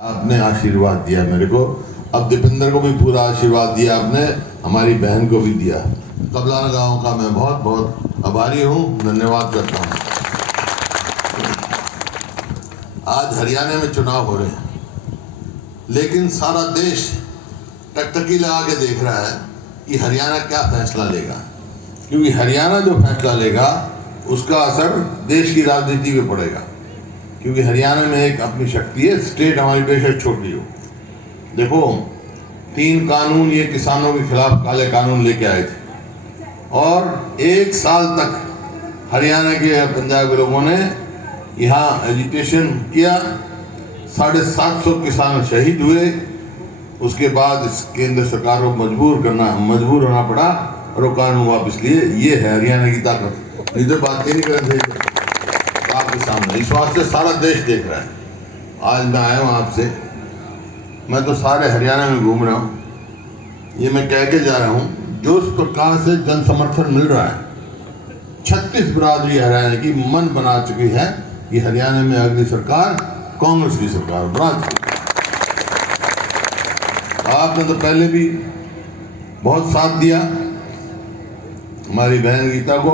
आपने आशीर्वाद दिया मेरे को, अब दीपेंद्र को भी पूरा आशीर्वाद दिया आपने, हमारी बहन को भी दिया। कबलाना गांव का मैं बहुत बहुत आभारी हूँ, धन्यवाद करता हूँ। आज हरियाणा में चुनाव हो रहे हैं, लेकिन सारा देश टकटकी लगा के देख रहा है कि हरियाणा क्या फैसला लेगा, क्योंकि हरियाणा जो फैसला लेगा उसका असर देश की राजनीति में पड़ेगा। क्योंकि हरियाणा में एक अपनी शक्ति है, स्टेट हमारी बेशक छोटी हो। देखो 3 कानून ये किसानों के खिलाफ काले कानून लेके आए थे और 1 साल तक हरियाणा के पंजाब के लोगों ने यहाँ एजिटेशन किया। 750 किसान शहीद हुए। उसके बाद इस केंद्र सरकार को मजबूर होना पड़ा और वो कानून वापस लिए। ये है हरियाणा की ताकत, नहीं तो बात नहीं करनी चाहिए आपके सामने। इस वास्ते सारा देश देख रहा है। आज मैं आया हूँ आपसे, मैं तो सारे हरियाणा में घूम रहा हूँ। ये मैं कह के जा रहा हूँ, जो इस प्रकार से जन समर्थन मिल रहा है, 36 बिरादरी हरियाणा की मन बना चुकी है कि हरियाणा में अगली सरकार कांग्रेस की सरकार बना चुकी। आपने तो पहले भी बहुत साथ दिया हमारी बहन गीता को।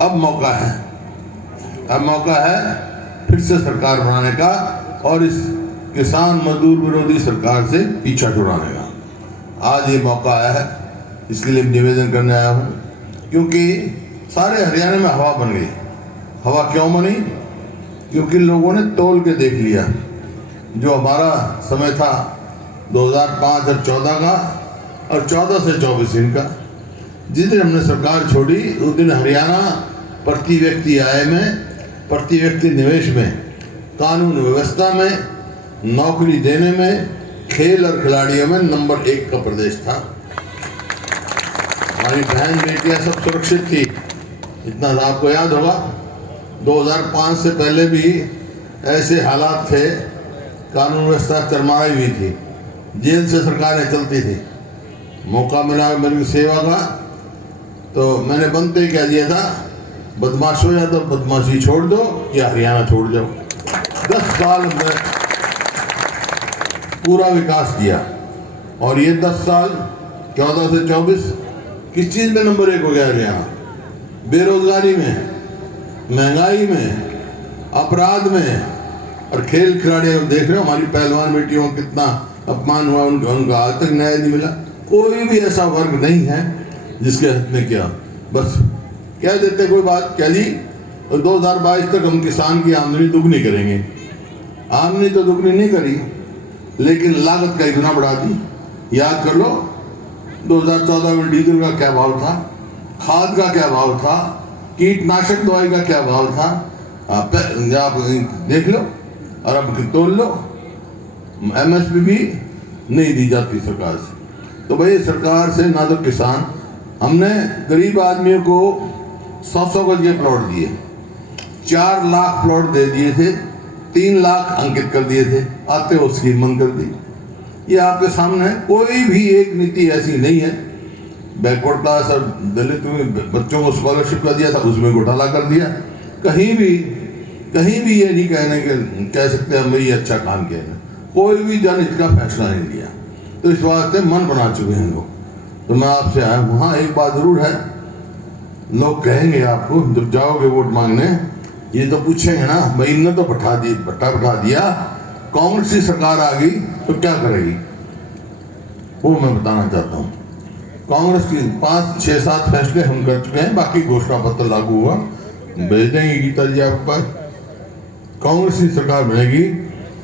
अब मौका है फिर से सरकार बनाने का और इस किसान मजदूर विरोधी सरकार से पीछा छुड़ाने का। आज ये मौका आया है, इसके लिए निवेदन करने आया हूँ, क्योंकि सारे हरियाणा में हवा बन गई। हवा क्यों बनी? क्योंकि लोगों ने तोल के देख लिया। जो हमारा समय था 2005 और 14 का और 14 से 24 इनका, जिस दिन हमने सरकार छोड़ी उस दिन हरियाणा प्रति व्यक्ति आय में, प्रति व्यक्ति निवेश में, कानून व्यवस्था में, नौकरी देने में, खेल और खिलाड़ियों में नंबर 1 का प्रदेश था। हमारी बहन बेटियां सब सुरक्षित थी। इतना आपको याद होगा 2005 से पहले भी ऐसे हालात थे, कानून व्यवस्था चरमराई हुई थी, जेल से सरकारें चलती थी। मौका मिला मेरी सेवा का तो मैंने बनते ही कह दिया था, बदमाश हो या तो बदमाशी छोड़ दो या हरियाणा छोड़ जाओ। 10 साल में पूरा विकास किया और ये 10 साल 14 से 24 किस चीज़ में नंबर 1 हो गया हरियाणा? बेरोजगारी में, महंगाई में, अपराध में। और खेल खिलाड़ियों देख रहे हो, हमारी पहलवान बेटियों को कितना अपमान हुआ, उनका आज तक न्याय नहीं मिला। कोई भी ऐसा वर्ग नहीं है जिसके हक में किया। बस कह देते कोई बात क्या जी, और 2022 तक हम किसान की आमदनी दुगनी करेंगे। आमदनी तो दुगनी नहीं करी, लेकिन लागत का 1 गुना बढ़ा दी। याद कर लो 2014 में डीजल का क्या भाव था, खाद का क्या भाव था, कीटनाशक दवाई का क्या भाव था, आप देख लो और अब तोल लो। MSP भी नहीं दी जाती सरकार से। तो भाई सरकार से ना तो किसान, हमने गरीब आदमियों को 100 गज के प्लॉट दिए, 4 लाख प्लॉट दे दिए थे, 3 लाख अंकित कर दिए थे, आते वो स्कीम बंद कर दी। ये आपके सामने है। कोई भी एक नीति ऐसी नहीं है। बैकवर्ड क्लास और दलित बच्चों को स्कॉलरशिप का दिया था, उसमें घोटाला कर दिया। कहीं भी ये नहीं कह सकते हम ये अच्छा काम किया है। कोई भी जनहित का फैसला नहीं लिया। तो इस वास्ते मन बना चुके हैं लोग। तो मैं आपसे आया हूँ। हाँ, एक बात जरूर है, लोग कहेंगे आपको जब जाओगे वोट मांगने, ये तो पूछेंगे ना, भाई इनने तो भट्टा बैठा दिया, कांग्रेस की सरकार आ गई तो क्या करेगी? वो मैं बताना चाहता हूँ। कांग्रेस की 5, 6, 7 फैसले हम कर चुके हैं, बाकी घोषणा पत्र लागू हुआ, भेज देंगे गीता जी आपके पास। कांग्रेस की सरकार बनेगी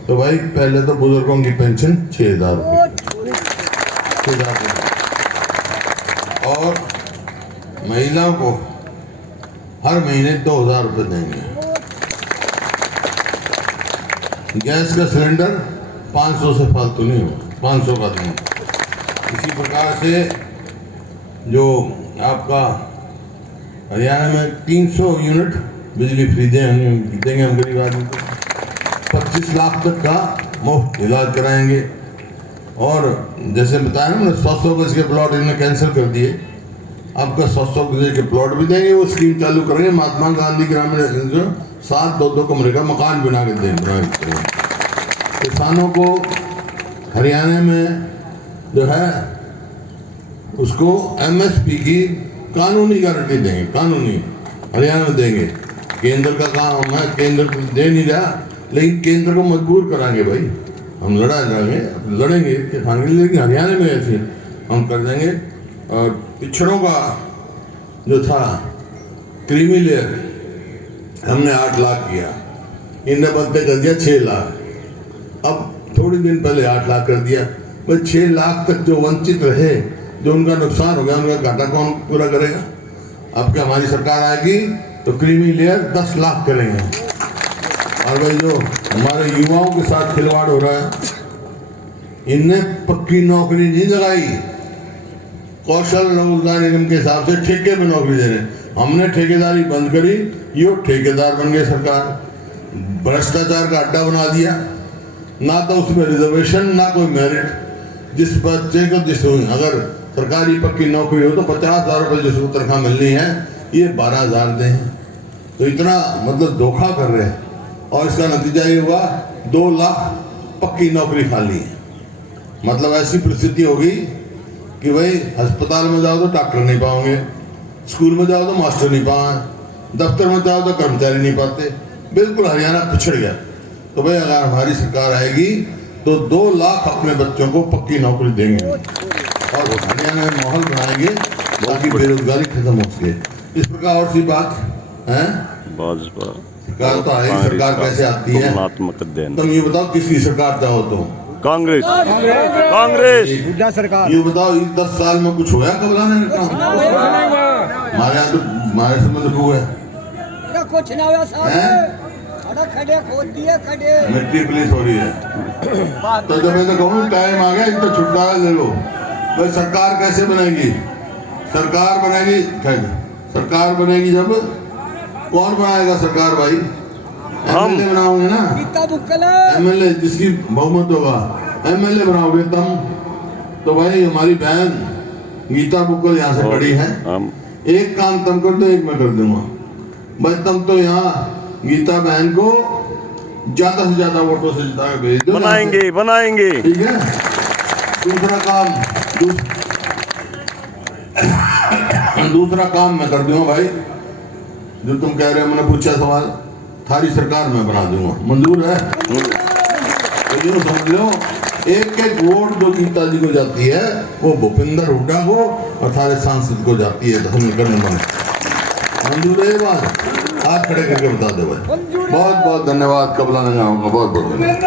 तो भाई पहले तो बुजुर्गों की पेंशन 6,000 रुपये, 6,000 रुपये, और महिलाओं को हर महीने 2,000 रुपये देंगे। गैस का सिलेंडर 500 से फालतू नहीं होगा, 500 का देंगे। इसी प्रकार से जो आपका हरियाणा में 300 यूनिट बिजली फ्री देंगे हम गरीब आदमी को। 25 लाख तक का मुफ्त इलाज कराएंगे। और जैसे बताया ना, 100 गज के प्लॉट इन्होंने कैंसिल कर दिए, आपका 100 गज के प्लॉट भी देंगे। वो स्कीम चालू करेंगे, महात्मा गांधी ग्रामीण 7 2 कमरे का मकान बना के देंगे। किसानों को हरियाणा में जो है उसको एमएसपी की कानूनी गारंटी देंगे, कानूनी हरियाणा में देंगे। केंद्र का काम है, केंद्र दे नहीं रहा, लेकिन केंद्र को मजबूर कराएंगे भाई। हम लड़ेंगे किसान के लिए, लेकिन हरियाणा में ऐसे हम कर देंगे। और पिछड़ों का जो था क्रीमी लेयर हमने 8 लाख किया, इनने बदले कर दिया 6 लाख। अब थोड़ी दिन पहले 8 लाख कर दिया। भाई 6 लाख तक जो वंचित रहे, जो उनका नुकसान हो गया, उनका घाटा कौन पूरा करेगा? अब क्या हमारी सरकार आएगी तो क्रीमी लेयर 10 लाख करेंगे। और भाई जो हमारे युवाओं के साथ खिलवाड़ हो रहा है, इनने पक्की नौकरी नहीं लगाई, कौशल रोजगार निगम के हिसाब से ठेके में नौकरी दे रहे हैं। हमने ठेकेदारी बंद करी, ये ठेकेदार बन गए सरकार। भ्रष्टाचार का अड्डा बना दिया, ना तो उसमें रिजर्वेशन ना कोई मेरिट। जिस बच्चे को अगर सरकारी पक्की नौकरी हो तो 50,000 रुपये जिसको तनख्वाह मिलनी है, ये 12,000 दें। तो इतना मतलब धोखा कर रहे हैं। और इसका नतीजा ये हुआ 2 लाख पक्की नौकरी खाली है। मतलब ऐसी परिस्थिति होगी कि भाई अस्पताल में जाओ तो डॉक्टर नहीं पाओगे, स्कूल में जाओ तो मास्टर नहीं पाए, दफ्तर में जाओ तो कर्मचारी नहीं पाते। बिल्कुल हरियाणा पिछड़ गया। तो भाई अगर हमारी सरकार आएगी तो 2 लाख अपने बच्चों को पक्की नौकरी देंगे और हरियाणा में माहौल बनाएंगे ताकि बेरोजगारी खत्म हो सके। इस प्रकार और सी बात है, सरकार तो आएगी। सरकार कैसे आती है? तुम ये बताओ किसकी सरकार चाहो तो? कांग्रेस सरकार। ये बताओ इस 10 साल में कुछ होया कब लाने का? हमारे यहाँ तो हमारे संबंध हुआ है कुछ ना हुआ साहब, खड़े खोद दिए, खड़े मिट्टी पुलिस हो रही है। तो जब मैं तो कहूँ टाइम आ गया, इनको छुटकारा ले लो। भाई सरकार कैसे बनेगी? सरकार बनेगी जब कौन बनाएगा सरकार? भाई एमएलए बनाओगे ना, एमएलए जिसकी बहुमत होगा एमएलए बनाओगे तुम। तो भाई हमारी बहन गीता बुक्कल यहाँ से खड़ी है, एक काम तुम कर दो, एक मैं कर दूंगा। भाई तुम तो यहाँ गीता बहन को ज्यादा से ज्यादा वोटों से जिता के भेज दो। बनाएंगे ठीक है। दूसरा काम मैं कर दूंगा भाई, जो तुम कह रहे हो, मैंने पूछा सवाल, थारी सरकार में बना दूंगा। मंजूर है? तो यूँ समझ लो, एक वोट जो गीता जी को जाती है वो भूपिंदर हुड्डा को और थारे सांसद को जाती है। तो हम करने मंजूर है? बात हाथ खड़े करके बता दे भाई। बहुत बहुत धन्यवाद। कबला नगाहों का बहुत बहुत धन्यवाद।